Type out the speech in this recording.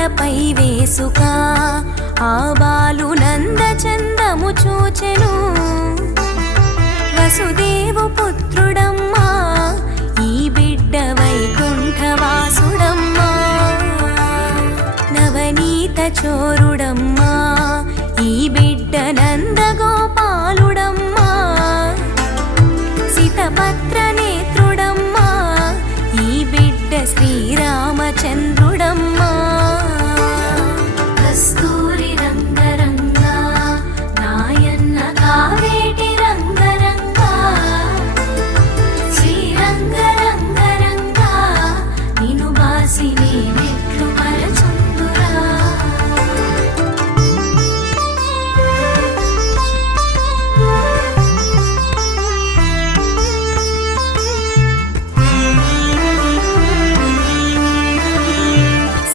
తలపై వేసుక ఆ బాలు నందచందము చూచెను. వసుదేవు పుత్రుడమ్మా ఈ బిడ్డ వైకుంఠవాసుడమ్మా, నవనీత చోరుడమ్మా